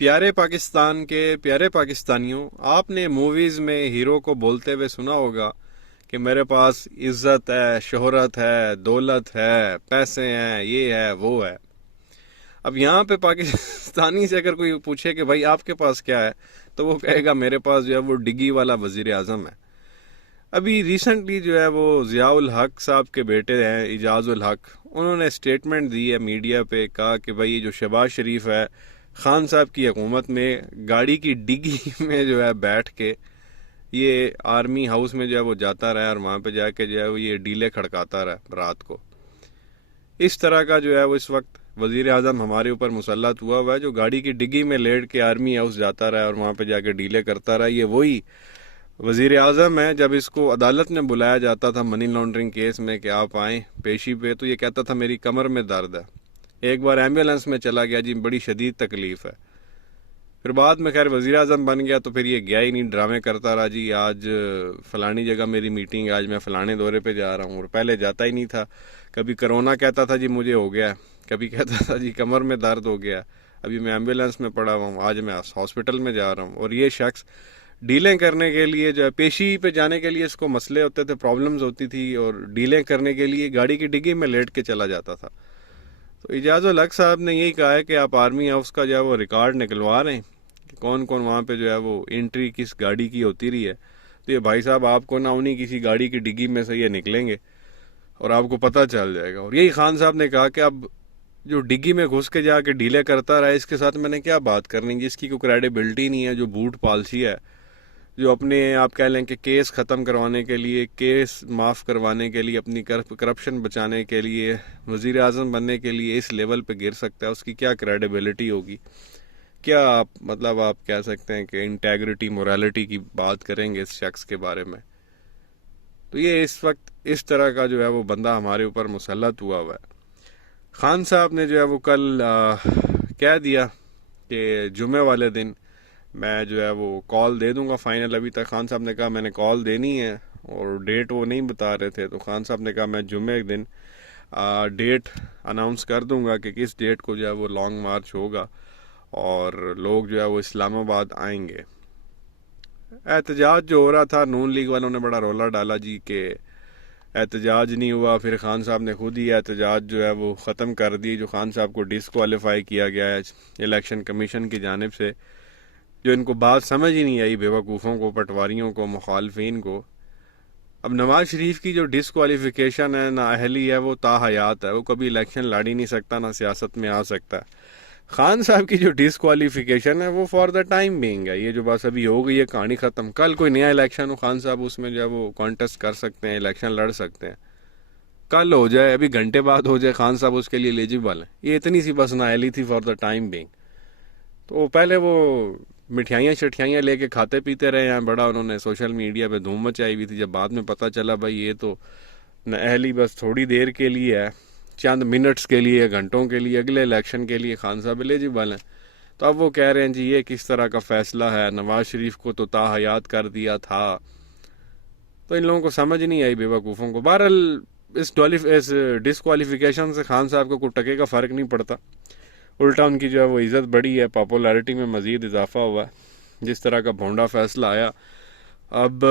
پیارے پاکستان کے پیارے پاکستانیوں، آپ نے موویز میں ہیرو کو بولتے ہوئے سنا ہوگا کہ میرے پاس عزت ہے، شہرت ہے، دولت ہے، پیسے ہیں، یہ ہے وہ ہے۔ اب یہاں پہ پاکستانی سے اگر کوئی پوچھے کہ بھائی آپ کے پاس کیا ہے، تو وہ کہے گا میرے پاس جو ہے وہ ڈگی والا وزیر اعظم ہے۔ ابھی ریسنٹلی جو ہے وہ ضیاء الحق صاحب کے بیٹے ہیں اعجاز الحق، انہوں نے اسٹیٹمنٹ دی ہے میڈیا پہ، کہا کہ بھائی یہ جو شہباز شریف ہے خان صاحب کی حکومت میں گاڑی کی ڈگی میں جو ہے بیٹھ کے یہ آرمی ہاؤس میں جو ہے وہ جاتا رہا اور وہاں پہ جا کے جو ہے وہ یہ ڈیلے کھڑکاتا رہا رات کو۔ اس طرح کا جو ہے وہ اس وقت وزیر اعظم ہمارے اوپر مسلط ہوا ہے، جو گاڑی کی ڈگی میں لیٹ کے آرمی ہاؤس جاتا رہا اور وہاں پہ جا کے ڈیلے کرتا رہا۔ یہ وہی وزیر اعظم ہے جب اس کو عدالت میں بلایا جاتا تھا منی لانڈرنگ کیس میں کہ آپ آئیں پیشی پہ، تو یہ کہتا تھا میری کمر میں درد ہے۔ ایک بار ایمبولینس میں چلا گیا، جی بڑی شدید تکلیف ہے۔ پھر بعد میں خیر وزیر اعظم بن گیا تو پھر یہ گیا ہی نہیں، ڈرامے کرتا رہا، جی آج فلانی جگہ میری میٹنگ، آج میں فلانے دورے پہ جا رہا ہوں، اور پہلے جاتا ہی نہیں تھا۔ کبھی کرونا کہتا تھا جی مجھے ہو گیا، کبھی کہتا تھا جی کمر میں درد ہو گیا، ابھی میں ایمبولینس میں پڑا ہوا ہوں، آج میں ہاسپٹل میں جا رہا ہوں۔ اور یہ شخص ڈیلیں کرنے کے لیے جو ہے پیشی پہ جانے کے لیے اس کو مسئلے ہوتے تھے، پرابلمز ہوتی تھی، اور ڈیلیں کرنے کے لیے گاڑی کی ڈگی میں لیٹ کے چلا جاتا تھا۔ تو اعجاز الحق صاحب نے یہی کہا ہے کہ آپ آرمی ہاؤس کا جو ہے وہ ریکارڈ نکلوا رہے ہیں کہ کون کون وہاں پہ جو ہے وہ انٹری کس گاڑی کی ہوتی رہی ہے، تو یہ بھائی صاحب آپ کو نہ انہیں کسی گاڑی کی ڈگی میں سے یہ نکلیں گے اور آپ کو پتہ چل جائے گا۔ اور یہی خان صاحب نے کہا کہ اب جو ڈگی میں گھس کے جا کے ڈیلے کرتا رہا ہے، اس کے ساتھ میں نے کیا بات کرنی، جس کی کوئی کریڈیبلٹی نہیں ہے، جو بوٹ پالسی ہے، جو اپنے آپ کہہ لیں کہ کیس ختم کروانے کے لیے، کیس معاف کروانے کے لیے، اپنی کرپشن بچانے کے لیے، وزیر اعظم بننے کے لیے اس لیول پہ گر سکتا ہے، اس کی کیا کریڈیبلٹی ہوگی؟ کیا آپ کہہ سکتے ہیں کہ انٹیگریٹی موریلٹی کی بات کریں گے اس شخص کے بارے میں؟ تو یہ اس وقت اس طرح کا جو ہے وہ بندہ ہمارے اوپر مسلط ہوا ہے۔ خان صاحب نے جو ہے وہ کل کہہ دیا کہ جمعے والے دن میں جو ہے وہ کال دے دوں گا فائنل۔ ابھی تک خان صاحب نے کہا میں نے کال دینی ہے، اور ڈیٹ وہ نہیں بتا رہے تھے، تو خان صاحب نے کہا میں جمعے کے دن ڈیٹ اناؤنس کر دوں گا کہ کس ڈیٹ کو جو ہے وہ لانگ مارچ ہوگا اور لوگ جو ہے وہ اسلام آباد آئیں گے۔ احتجاج جو ہو رہا تھا، نون لیگ والوں نے بڑا رولا ڈالا جی کہ احتجاج نہیں ہوا، پھر خان صاحب نے خود ہی احتجاج جو ہے وہ ختم کر دی، جو خان صاحب کو ڈسکوالیفائی کیا گیا ہے الیکشن کمیشن کی جانب سے، جو ان کو بات سمجھ ہی نہیں آئی، بیوقوفوں کو، پٹواریوں کو، مخالفین کو۔ اب نواز شریف کی جو ڈسکوالیفیکیشن ہے، نہ اہلی ہے، وہ تا حیات ہے، وہ کبھی الیکشن لڑ ہی نہیں سکتا، نہ سیاست میں آ سکتا ہے۔ خان صاحب کی جو ڈسکوالیفیکیشن ہے وہ فار دا ٹائم بینگ ہے، یہ جو بس ابھی ہو گئی ہے کہانی ختم، کل کوئی نیا الیکشن ہو خان صاحب اس میں جو ہے وہ کانٹیسٹ کر سکتے ہیں، الیکشن لڑ سکتے ہیں، کل ہو جائے، ابھی گھنٹے بعد ہو جائے، خان صاحب اس کے لیے ایلیجیبل ہیں۔ یہ اتنی سی بس نااہلی تھی فار دا ٹائم بینگ۔ تو پہلے وہ مٹھائیاں شٹھائیاں لے کے کھاتے پیتے رہے ہیں، بڑا انہوں نے سوشل میڈیا پہ دھوم مچائی ہوئی تھی، جب بعد میں پتہ چلا بھائی یہ تو اہلی بس تھوڑی دیر کے لیے ہے، چند منٹس کے لیے، گھنٹوں کے لیے، اگلے الیکشن کے لیے خان صاحب ایلیجیبل ہیں، تو اب وہ کہہ رہے ہیں جی یہ کس طرح کا فیصلہ ہے، نواز شریف کو تو تا حیات کر دیا تھا۔ تو ان لوگوں کو سمجھ نہیں آئی، بیوقوفوں کو۔ بہرحال اس ڈسکوالیفیکیشن سے خان صاحب کو کوئی ٹکے کا فرق نہیں پڑتا، الٹا ان کی جو ہے وہ عزت بڑی ہے، پاپولیرٹی میں مزید اضافہ ہوا ہے، جس طرح کا بھونڈا فیصلہ آیا۔ اب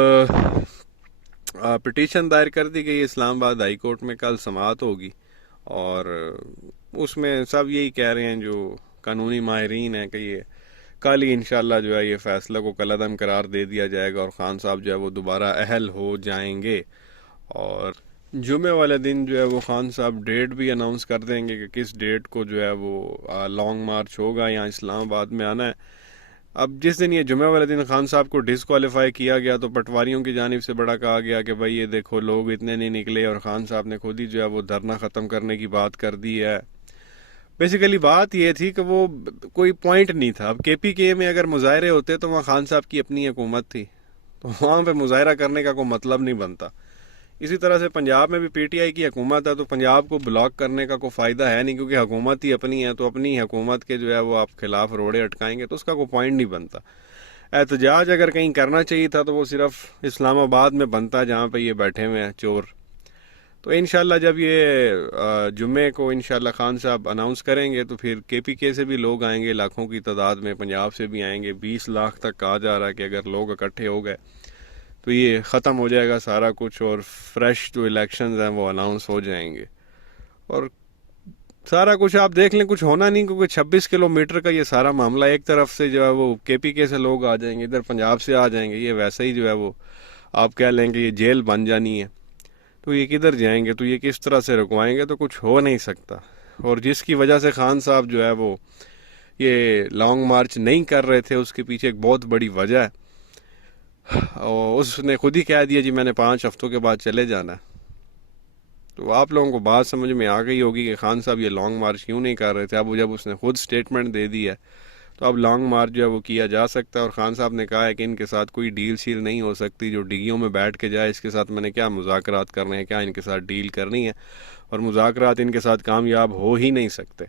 پٹیشن دائر کر دی گئی اسلام آباد ہائی کورٹ میں، کل سماعت ہوگی، اور اس میں سب یہی کہہ رہے ہیں جو قانونی ماہرین ہیں کہ یہ کل ہی انشاءاللہ جو ہے یہ فیصلہ کو کالعدم قرار دے دیا جائے گا، اور خان صاحب جو ہے وہ دوبارہ اہل ہو جائیں گے، اور جمعے والے دن جو ہے وہ خان صاحب ڈیٹ بھی اناؤنس کر دیں گے کہ کس ڈیٹ کو جو ہے وہ لانگ مارچ ہوگا یہاں اسلام آباد میں آنا ہے۔ اب جس دن یہ جمعہ والے دن خان صاحب کو ڈسکوالیفائی کیا گیا تو پٹواریوں کی جانب سے بڑا کہا گیا کہ بھائی یہ دیکھو لوگ اتنے نہیں نکلے، اور خان صاحب نے خود ہی جو ہے وہ دھرنا ختم کرنے کی بات کر دی ہے۔ بیسیکلی بات یہ تھی کہ وہ کوئی پوائنٹ نہیں تھا۔ اب کے پی کے میں اگر مظاہرے ہوتے تو وہاں خان صاحب کی اپنی حکومت تھی، تو وہاں پہ مظاہرہ کرنے کا کوئی مطلب نہیں بنتا۔ اسی طرح سے پنجاب میں بھی پی ٹی آئی کی حکومت ہے، تو پنجاب کو بلاک کرنے کا کوئی فائدہ ہے نہیں، کیونکہ حکومت ہی اپنی ہے، تو اپنی حکومت کے جو ہے وہ آپ خلاف روڑے اٹکائیں گے تو اس کا کوئی پوائنٹ نہیں بنتا۔ احتجاج اگر کہیں کرنا چاہیے تھا تو وہ صرف اسلام آباد میں بنتا، جہاں پہ یہ بیٹھے ہوئے ہیں چور۔ تو انشاءاللہ جب یہ جمعے کو انشاءاللہ خان صاحب اناؤنس کریں گے تو پھر کے پی کے سے بھی لوگ آئیں گے لاکھوں کی تعداد میں، پنجاب سے بھی آئیں گے، 20 لاکھ تک کہا جا رہا ہے کہ اگر لوگ اکٹھے ہو گئے تو یہ ختم ہو جائے گا سارا کچھ، اور فریش جو الیکشنز ہیں وہ اناؤنس ہو جائیں گے، اور سارا کچھ آپ دیکھ لیں کچھ ہونا نہیں، کیونکہ 26 کلومیٹر کا یہ سارا معاملہ، ایک طرف سے جو ہے وہ کے پی کے سے لوگ آ جائیں گے، ادھر پنجاب سے آ جائیں گے، یہ ویسے ہی جو ہے وہ آپ کہہ لیں کہ یہ جیل بن جانی ہے، تو یہ کدھر جائیں گے، تو یہ کس طرح سے رکوائیں گے، تو کچھ ہو نہیں سکتا۔ اور جس کی وجہ سے خان صاحب جو ہے وہ یہ لانگ مارچ نہیں کر رہے تھے، اس کے پیچھے ایک بہت بڑی وجہ ہے، اور اس نے خود ہی کہہ دیا جی میں نے 5 ہفتوں کے بعد چلے جانا ہے۔ تو آپ لوگوں کو بات سمجھ میں آ گئی ہوگی کہ خان صاحب یہ لانگ مارچ کیوں نہیں کر رہے تھے۔ اب جب اس نے خود سٹیٹمنٹ دے دی ہے تو اب لانگ مارچ جو ہے وہ کیا جا سکتا ہے، اور خان صاحب نے کہا ہے کہ ان کے ساتھ کوئی ڈیل شیل نہیں ہو سکتی، جو ڈیگیوں میں بیٹھ کے جائے اس کے ساتھ میں نے کیا مذاکرات کرنے ہیں، کیا ان کے ساتھ ڈیل کرنی ہے، اور مذاکرات ان کے ساتھ کامیاب ہو ہی نہیں سکتے۔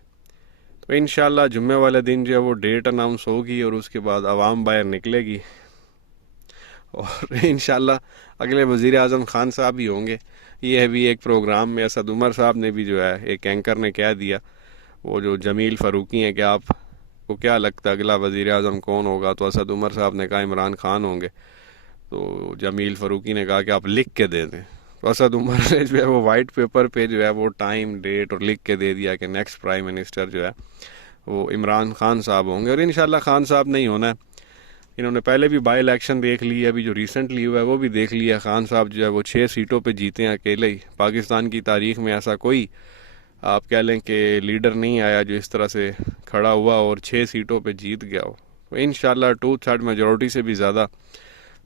تو انشاءاللہ جمعہ والے دن جو ہے وہ ڈیٹ اناؤنس ہوگی، اور اس کے بعد عوام باہر نکلے گی، اور انشاءاللہ اگلے وزیر اعظم خان صاحب ہی ہوں گے۔ یہ بھی ایک پروگرام میں اسد عمر صاحب نے بھی جو ہے ایک اینکر نے کہہ دیا، وہ جو جمیل فاروقی ہیں، کہ آپ کو کیا لگتا ہے اگلا وزیر اعظم کون ہوگا، تو اسد عمر صاحب نے کہا عمران خان ہوں گے، تو جمیل فاروقی نے کہا کہ آپ لکھ کے دے دیں، تو اسد عمر نے جو ہے وہ وائٹ پیپر پہ جو ہے وہ ٹائم ڈیٹ اور لکھ کے دے دیا کہ نیکسٹ پرائم منسٹر جو ہے وہ عمران خان صاحب ہوں گے، اور انشاءاللہ خان صاحب نہیں ہونا ہے۔ انہوں نے پہلے بھی بائی الیکشن دیکھ لی ہے، ابھی جو ریسنٹلی ہوا ہے وہ بھی دیکھ لیا، خان صاحب جو ہے وہ 6 سیٹوں پہ جیتے ہیں اکیلے ہی۔ پاکستان کی تاریخ میں ایسا کوئی آپ کہہ لیں کہ لیڈر نہیں آیا جو اس طرح سے کھڑا ہوا اور 6 سیٹوں پہ جیت گیا ہو۔ تو انشاءاللہ 2/3 میجورٹی سے بھی زیادہ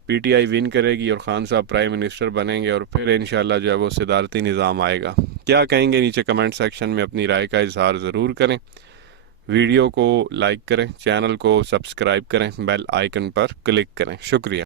پی ٹی آئی ون کرے گی، اور خان صاحب پرائم منسٹر بنیں گے، اور پھر انشاءاللہ جو ہے وہ صدارتی نظام آئے گا۔ کیا کہیں گے نیچے کمنٹ سیکشن میں اپنی رائے کا اظہار ضرور کریں۔ ویڈیو کو لائک کریں، چینل کو سبسکرائب کریں، بیل آئیکن پر کلک کریں۔ شکریہ۔